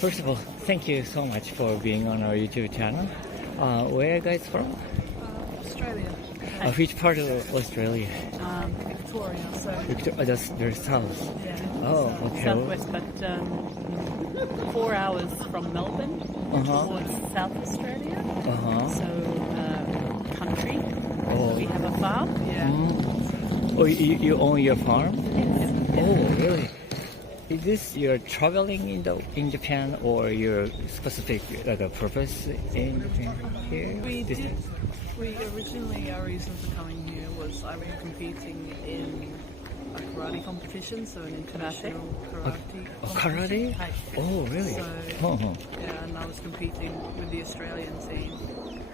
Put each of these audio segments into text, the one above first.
First of all, thank you so much for being on our YouTube channel. Where are you guys from? Australia. Which part of Australia? Victoria. So That's very south. yeah. Oh, so okay. Southwest, but 4 hours from Melbourne towards South Australia. So country. Oh. We have a farm. Yeah. Oh, you own your farm? Yes. Oh, really? Is this you're traveling in Japan or your specific purpose in Japan here? We originally, our reason for coming here was I was competing in a karate competition, so an international karate. Karate? Hi. Oh, really? So, Uh-huh. yeah, and I was competing with the Australian team,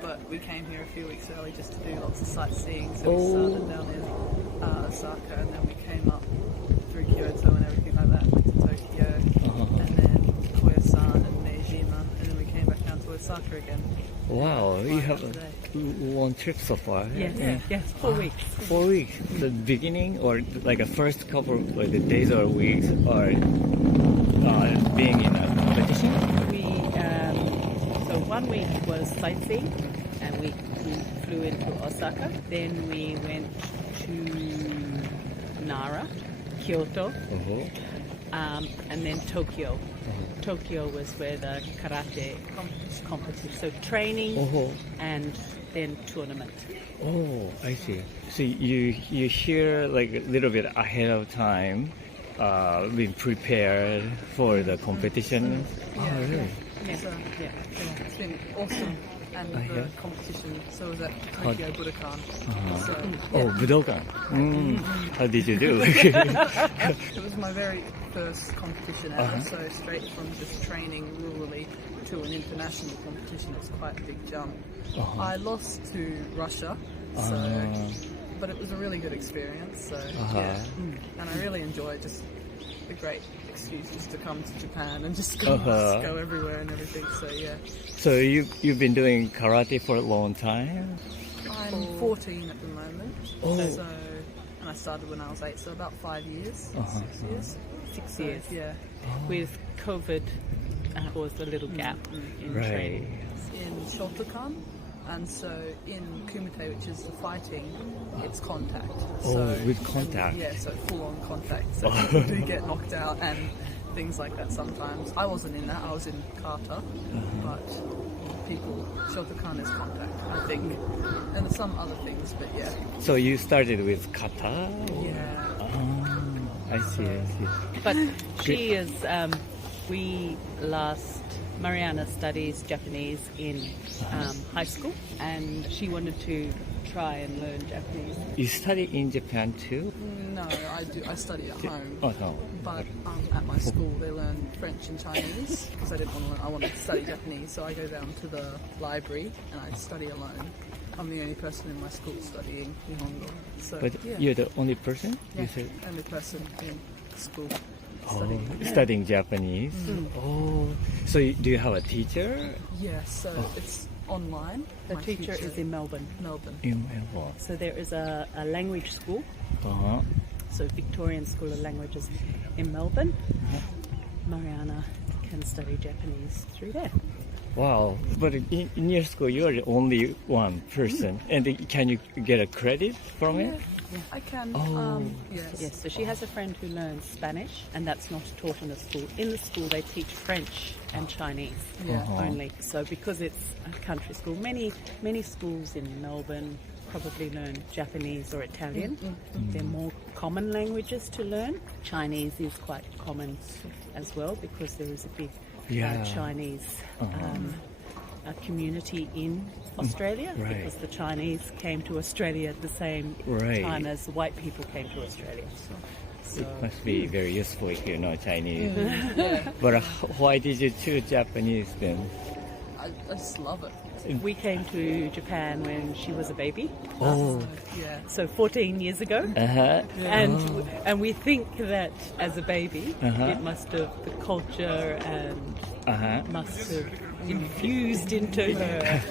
but we came here a few weeks early just to do lots of sightseeing. So we started down in Osaka, and then we came up through Kyoto and everything like that, went to Tokyo, and then Koyasan and Neijima, and then we came back down to Osaka again. Wow, you have Today. one trip so far. Yes, 4 weeks. 4 weeks. The beginning or like a first couple like the days or weeks are being in a competition? We so 1 week was sightseeing, and we flew into Osaka. Then we went to Nara, Kyoto, and then Tokyo. Tokyo was where the karate competition, so training and then tournament. Oh, I see. So you hear like a little bit ahead of time, being prepared for the competition. Oh, really? So, it's been awesome. And the competition, so it was at Tokyo Budokan. So, Oh, Budokan. How did you do? it was my very first competition ever, so straight from just training rurally to an international competition, it's quite a big jump. I lost to Russia, so but it was a really good experience. So and I really enjoyed just a great excuse just to come to Japan and just go everywhere and everything. So yeah. So you've been doing karate for a long time? I'm 14 at the moment. So and I started when I was 8, so about 5 years. 6 years. 6 years. Yeah. With COVID, caused a little gap in training. In Shotokan. And so in Kumite, which is the fighting, it's contact. With contact. So full-on contact. So people do get knocked out and things like that sometimes. I wasn't in that, I was in kata, but Shotokan is contact, I think. And some other things, but yeah. So you started with kata? Yeah. I see. But she is, Mariana studies Japanese in high school, and she wanted to try and learn Japanese. You study in Japan too? No, I study at home. Oh, no. But at my school they learn French and Chinese because I didn't want to learn. I wanted to study Japanese, so I go down to the library and I study alone. I'm the only person in my school studying Nihongo. So, But you're the only person? Yeah, You said? only person in school. Studying Japanese. So do you have a teacher? Yeah, so it's online. The teacher is in Melbourne. In Melbourne. So there is a language school. So Victorian School of Languages in Melbourne. Mariana can study Japanese through there. Wow. But in your school, you're the only one person. And can you get a credit from it? Yeah, I can. Yes, so she has a friend who learns Spanish, and that's not taught in the school. In the school, they teach French and Chinese only. So because it's a country school, many schools in Melbourne probably learn Japanese or Italian. They're more common languages to learn. Chinese is quite common as well because there is a big Chinese community in Australia because the Chinese came to Australia at the same time as white people came to Australia. So It must be very useful if you know Chinese. But why did you choose Japanese then? I just love it. We came to Japan when she was a baby. So 14 years ago. And we think that as a baby, it must have, the culture and must have infused into her.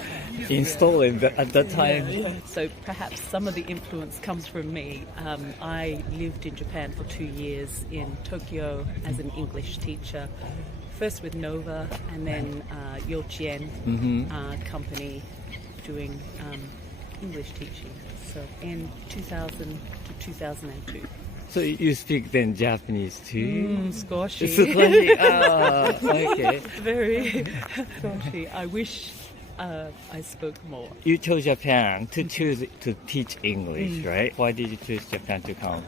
Installed at that time. So perhaps some of the influence comes from me. I lived in Japan for 2 years in Tokyo as an English teacher first with Nova and then Youchien company doing English teaching. So in 2000 to 2002. So you speak then Japanese too? Squashy. Okay. Very squashy. I wish I spoke more. You chose Japan to choose to teach English, right? Why did you choose Japan to come?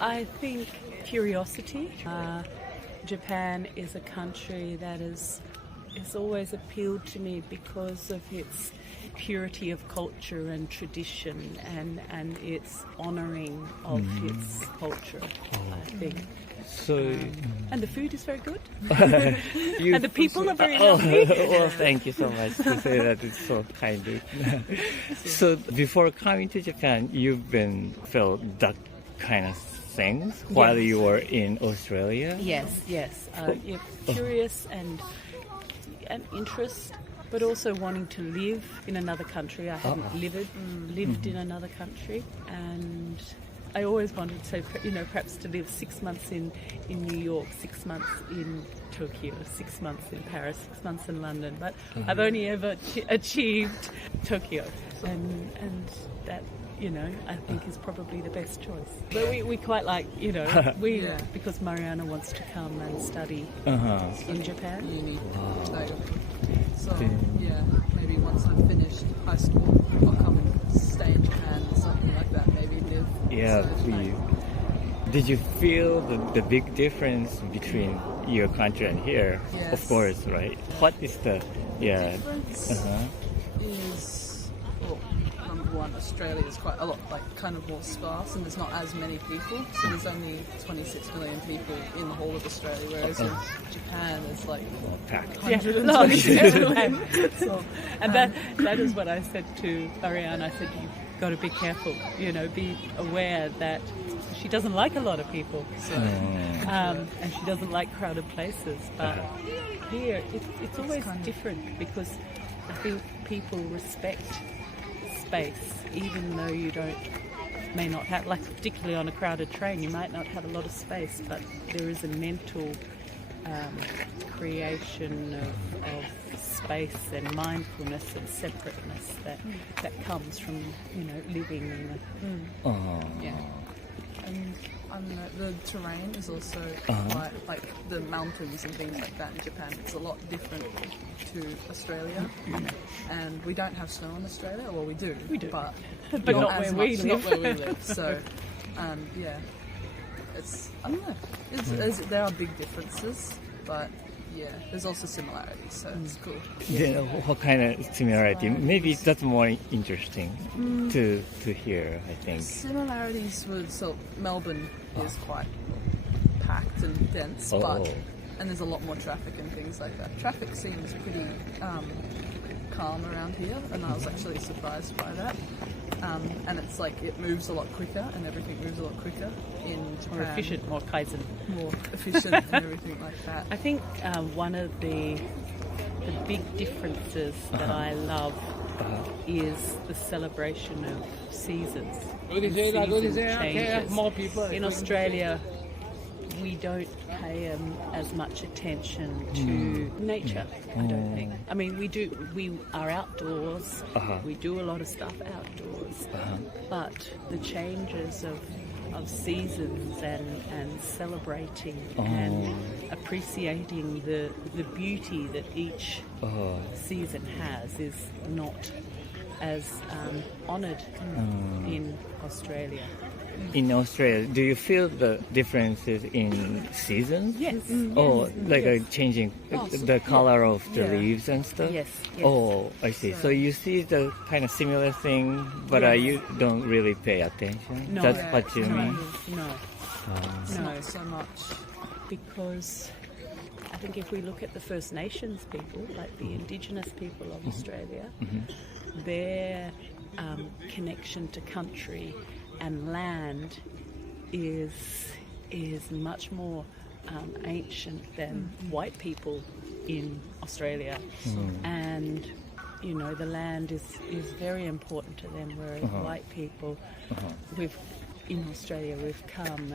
I think curiosity. Japan is a country that has always appealed to me because of its purity of culture and tradition and its honouring of its culture, I think. So, and the food is very good. you, And the people are very lovely. Well, thank you so much to say that. It's so kind. So before coming to Japan, you've been felt that kind of things while you were in Australia? Yes. You're curious and interest, but also wanting to live in another country. I hadn't lived in another country, and I always wanted to, perhaps to live 6 months in New York, 6 months in Tokyo, 6 months in Paris, 6 months in London, but I've only ever achieved Tokyo, and that, I think is probably the best choice. But we quite like, because Mariana wants to come and study in Japan. Uni. So, maybe once I'm finished high school, I'll come and stay in Japan or something like that, maybe live. Yeah, So, did you feel the big difference between your country and here? Yes. Of course, right? What is the difference is, number one, Australia is quite a lot, kind of more sparse, and there's not as many people. So there's only 26 million people in the whole of Australia, whereas in Japan it's like packed? 120. So, and that is what I said to Ariane. I said, you've got to be careful, be aware that she doesn't like a lot of people, and she doesn't like crowded places. But here, it's always different because I think people respect space, even though you may not have, particularly on a crowded train, you might not have a lot of space, but there is a mental creation of space and mindfulness and separateness that comes from living in And I don't know, the terrain is also like the mountains and things like that in Japan. It's a lot different to Australia, and we don't have snow in Australia. Well, we do, but not as where we much, live. not where we live. So, it's, I don't know. There are big differences, but there's also similarities, so it's cool. Then what kind of similarity? Maybe that's more interesting to hear, I think. Similarities with Melbourne is quite packed and dense, and there's a lot more traffic and things like that. Traffic seems pretty calm around here, and I was actually surprised by that. And it's like it moves a lot quicker, and everything moves a lot quicker in Japan. more efficient, more kaizen. More efficient and everything like that. I think one of the big differences that I love is the celebration of seasons. Season changes. More people. In Australia, we don't pay as much attention to nature, I don't think. I mean, we are outdoors, we do a lot of stuff outdoors, but the changes of seasons and celebrating and appreciating the beauty that each season has is not as honoured in Australia. In Australia, do you feel the differences in seasons? Yes. Changing the color of the leaves and stuff? Yes. Oh, I see. So you see the kind of similar thing, but you don't really pay attention? No. That's what you mean? No. It's not so much. Because I think if we look at the First Nations people, like the Indigenous people of Australia, their connection to country and land is much more ancient than white people in Australia, and the land is very important to them, whereas white people, in Australia we've come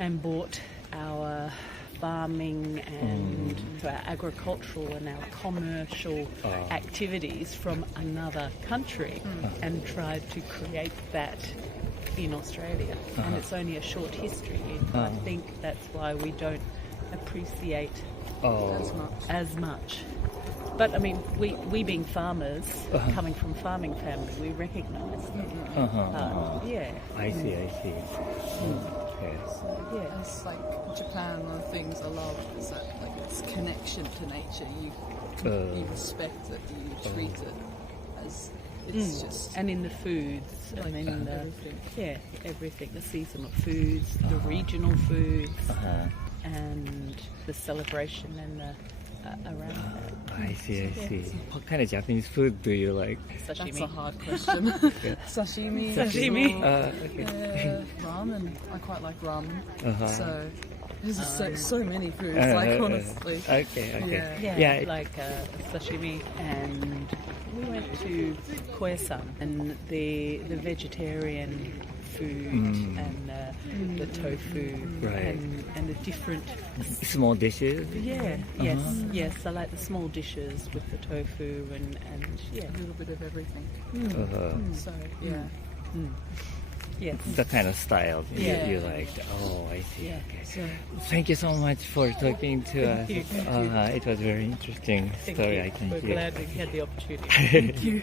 and bought our farming and to our agricultural and our commercial activities from another country and tried to create that in Australia. And it's only a short history. I think that's why we don't appreciate as much. But I mean, we being farmers, coming from farming family, we recognise that. Yeah. I see. Okay. So, yeah. It's like Japan, one of the things I love is that like this connection to nature. You respect it, you treat it as it's just. And in the foods, Like, I mean, everything. everything, the seasonal foods, the regional foods, and the celebration and the around that. I see. What kind of Japanese food do you like? That's a Sashimi. hard question. Sashimi. Sashimi. Ramen. I quite like ramen. So there's so many foods. Like honestly. Okay. Yeah, like sashimi, and we went to Koyasan and the vegetarian food and the tofu and the different Small dishes? yes, I like the small dishes with the tofu and A little bit of everything. So yes. The kind of style you liked. Oh, I see. Okay. Thank you so much for talking to us. Thank you. It was very interesting story. I can We're hear. glad we had the opportunity. Thank you.